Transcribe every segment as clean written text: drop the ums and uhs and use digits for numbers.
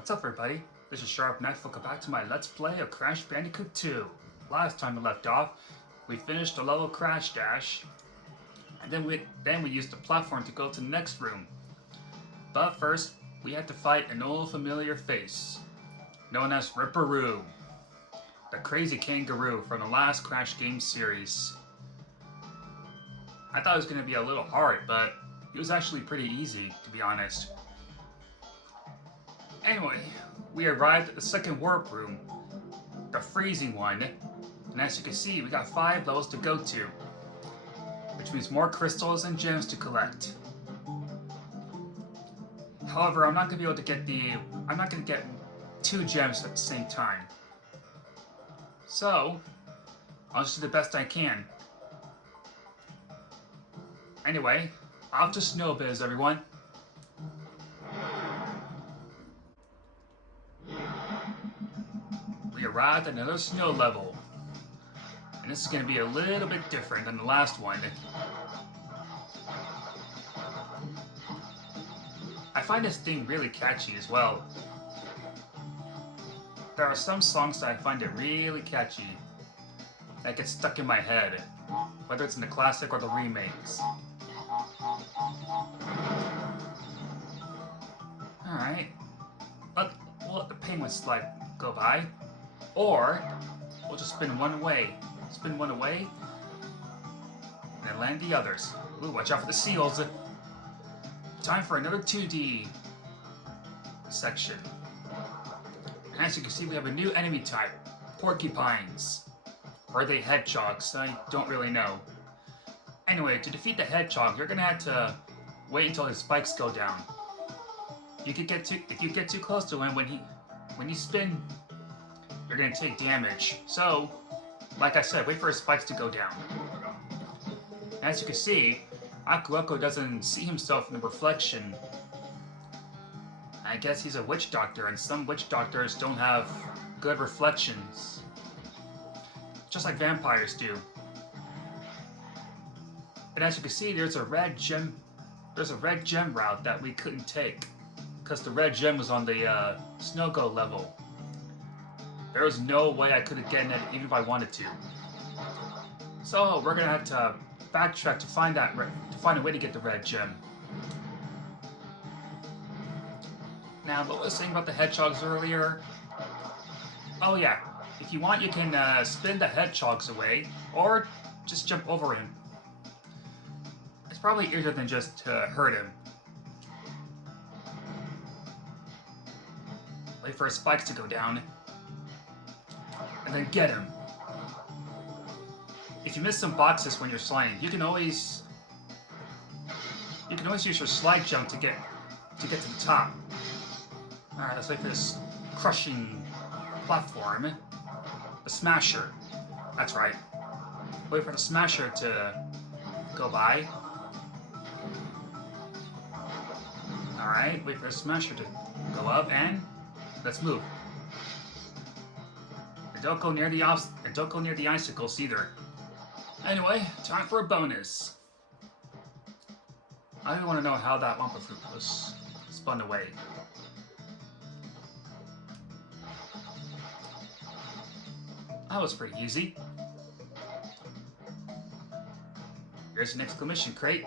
What's up everybody? This is Sharp Knife. Welcome back to my Let's Play of Crash Bandicoot 2. Last time we left off, we finished the level Crash Dash, and then we used the platform to go to the next room. But first, we had to fight an old familiar face, known as Ripperoo, the crazy kangaroo from the last Crash game series. I thought it was going to be a little hard, but it was actually pretty easy, to be honest. Anyway, we arrived at the second warp room, the freezing one, and as you can see, we got 5 levels to go to, which means more crystals and gems to collect. However, I'm not going to get 2 gems at the same time. So, I'll just do the best I can. Anyway, off to Snowbiz, everyone. We arrived at another snow level, and this is going to be a little bit different than the last one. I find this thing really catchy as well. There are some songs that I find it really catchy that get stuck in my head, whether it's in the classic or the remakes. Alright, we'll let the penguin slide go by. Or, we'll just spin one away, and then land the others. Ooh, watch out for the seals. Time for another 2D section. As you can see, we have a new enemy type, porcupines. Or are they hedgehogs? I don't really know. Anyway, to defeat the hedgehog, you're gonna have to wait until his spikes go down. If you get too close to him when you spin, you're going to take damage. So, like I said, wait for his spikes to go down. As you can see, Aku doesn't see himself in the reflection. I guess he's a witch doctor, and some witch doctors don't have good reflections. Just like vampires do. And as you can see, there's a red gem route that we couldn't take, because the red gem was on the Snow Go level. There was no way I could have gotten it even if I wanted to. So we're gonna have to backtrack to find a way to get the red gem. Now, what was I saying about the hedgehogs earlier? Oh yeah, if you want, you can spin the hedgehogs away, or just jump over him. It's probably easier than just hurt him. Wait for his spikes to go down, and then get him. If you miss some boxes when you're sliding, you can always use your slide jump to get to the top. All right, let's wait for this crushing platform, the smasher. That's right. Wait for the smasher to go by. All right, wait for the smasher to go up, and let's move. And don't go near the icicles either. Anyway, time for a bonus. I don't want to know how that Wumpa Fruit was spun away. That was pretty easy. Here's an exclamation crate.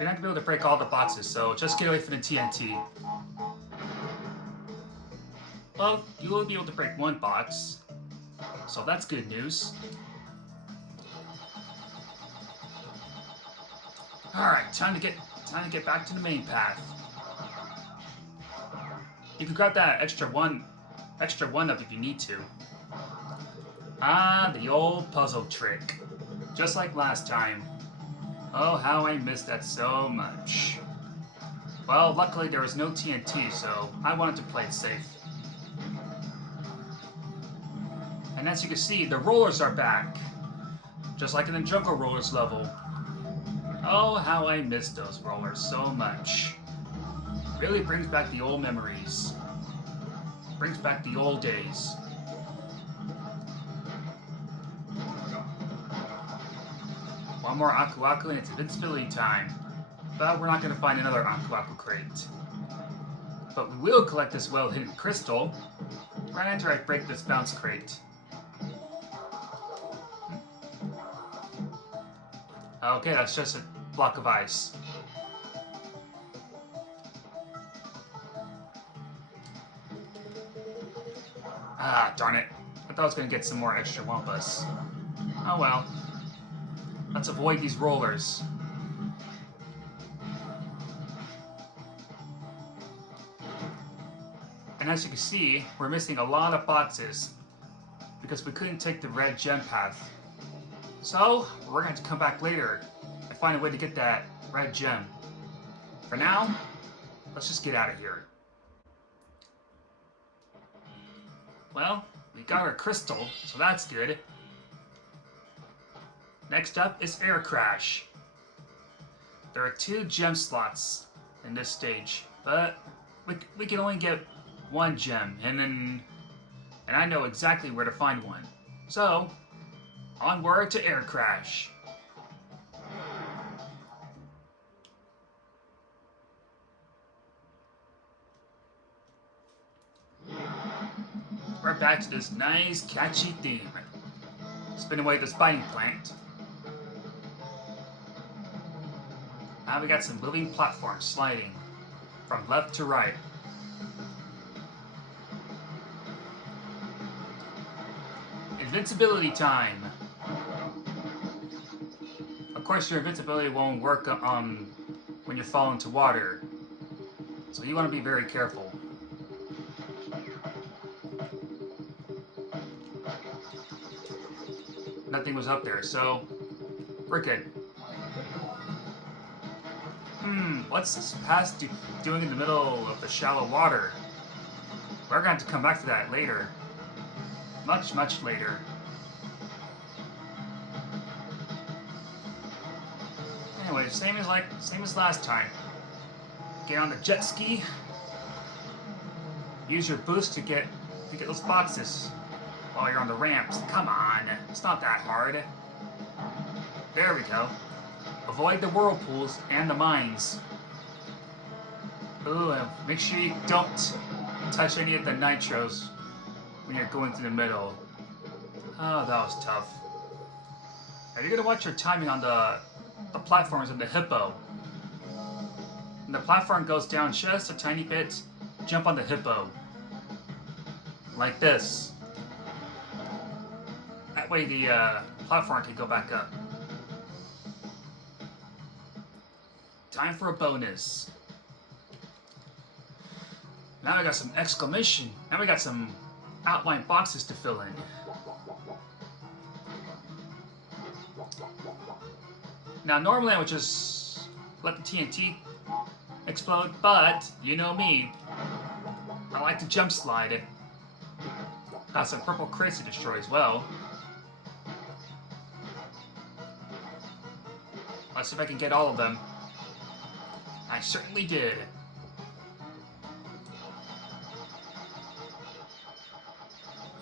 You're not going to be able to break all the boxes, so just get away from the TNT. Well, you will be able to break 1 box, so that's good news. Alright, time to get back to the main path. You can grab that extra one up if you need to. Ah, the old puzzle trick. Just like last time. Oh, how I missed that so much. Well, luckily there was no TNT, so I wanted to play it safe. And as you can see, the rollers are back. Just like in the Jungle Rollers level. Oh, how I missed those rollers so much. Really brings back the old memories. Brings back the old days. One more Aku Aku and it's invincibility time. But we're not going to find another Aku Aku crate. But we will collect this well-hidden crystal right after I break this bounce crate. Okay, that's just a block of ice. Ah, darn it. I thought I was going to get some more extra Wumpas. Oh well. Let's avoid these rollers. And as you can see, we're missing a lot of boxes because we couldn't take the red gem path. So, we're going to come back later and find a way to get that red gem. For now, let's just get out of here. Well, we got our crystal, so that's good. Next up is Air Crash. There are 2 gem slots in this stage, but we can only get 1 gem, and I know exactly where to find one. So, onward to Air Crash. We're back to this nice, catchy theme. Spin away this biting plant. Now we got some moving platforms sliding from left to right. Invincibility time. Of course, your invincibility won't work when you fall into water, so you want to be very careful. Nothing was up there, so we're good. What's this path doing in the middle of the shallow water? We're going to come back to that later. Much, much later. Anyway, same as last time. Get on the jet ski. Use your boost to get those boxes while you're on the ramps. Come on, it's not that hard. There we go. Avoid the whirlpools and the mines. Ooh, and make sure you don't touch any of the nitros when you're going through the middle. Oh, that was tough. Now you're gonna watch your timing on the platforms of the hippo. When the platform goes down just a tiny bit, jump on the hippo. Like this. That way the platform can go back up. Time for a bonus. Now we got some exclamation. Now we got some outline boxes to fill in. Now normally I would just let the TNT explode, but you know me. I like to jump slide. Got some purple crates to destroy as well. Let's see if I can get all of them. I certainly did.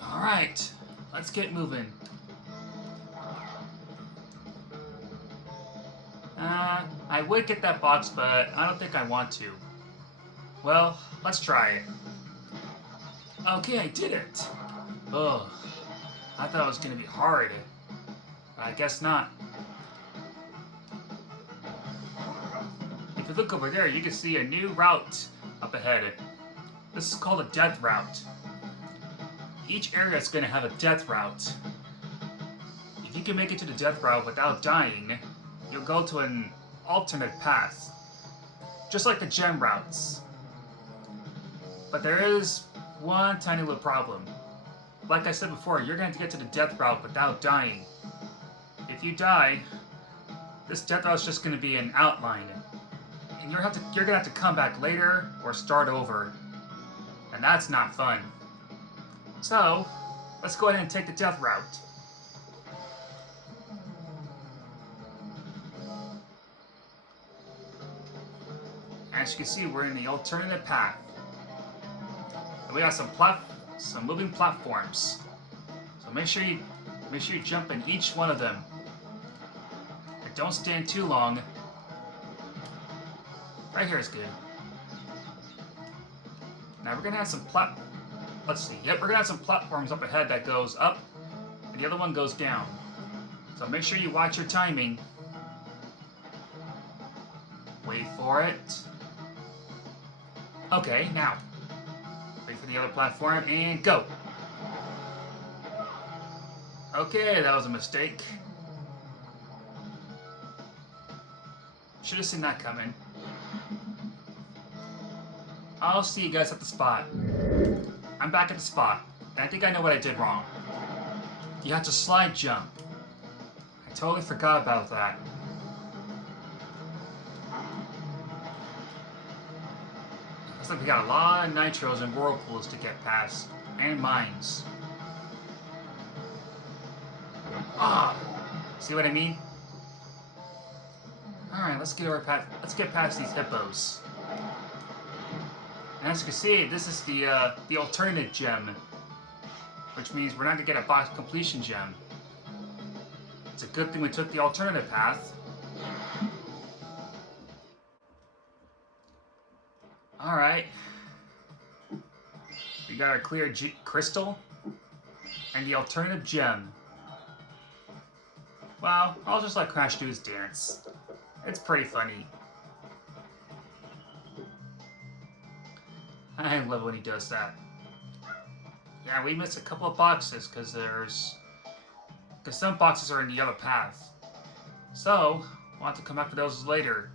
Alright, let's get moving. I would get that box, but I don't think I want to. Well, let's try it. Okay, I did it! Ugh, I thought it was gonna be hard. I guess not. If you look over there, you can see a new route up ahead. This is called a death route. Each area is going to have a death route. If you can make it to the death route without dying, you'll go to an alternate path. Just like the gem routes. But there is one tiny little problem. Like I said before, you're going to get to the death route without dying. If you die, this death route is just going to be an outline. And you're going to have to come back later or start over. And that's not fun. So, let's go ahead and take the death route. As you can see, we're in the alternative path. we got some moving platforms. So make sure you jump in each one of them. And don't stand too long. Right here is good. Now we're gonna have some let's see. Yep, we're gonna have some platforms up ahead that goes up, and the other one goes down. So make sure you watch your timing. Wait for it. Okay, now. Wait for the other platform and go. Okay, that was a mistake. Should have seen that coming. I'll see you guys at the spot. I'm back at the spot, and I think I know what I did wrong. You have to slide jump. I totally forgot about that. Looks like we got a lot of nitros and whirlpools to get past, and mines. Ah, see what I mean? All right, let's get past these hippos. And as you can see, this is the alternative gem, which means we're not gonna get a box completion gem. It's a good thing we took the alternative path. All right, we got our clear crystal and the alternative gem. Wow, I'll just let Crash do his dance. It's pretty funny. I love when he does that. Yeah, we missed a couple of boxes because some boxes are in the other path. So, we'll have to come back to those later.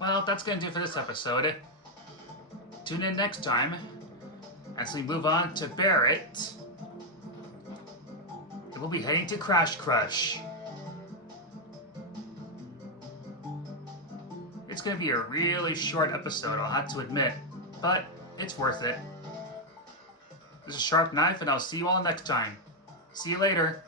Well, that's gonna do it for this episode. Tune in next time as we move on to Barrett. And we'll be heading to Crash Crush. It's going to be a really short episode, I'll have to admit, but it's worth it. This is Sharp Knife, and I'll see you all next time. See you later.